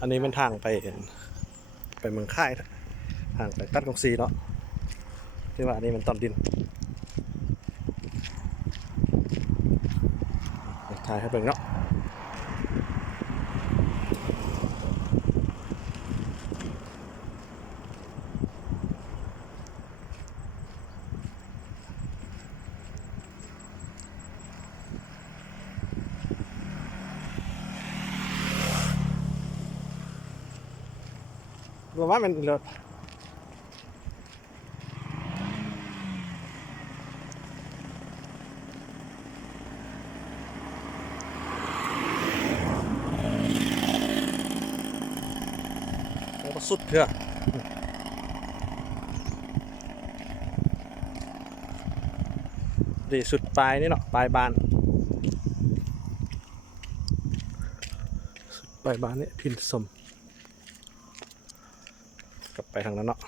อันนี้เป็นทางไปเมืองค่ายทางไปตัดกงซีเนาะที่ว่าอันนี้มันตอนดินถ่ายให้เบิ่งเนาะประมาณมันรถแล้วก็สุดเถอะดีสุดปลายนี่เนาะปลายบานสุดปลายบานนี่พินสมกลับไปทางนั้นเนาะ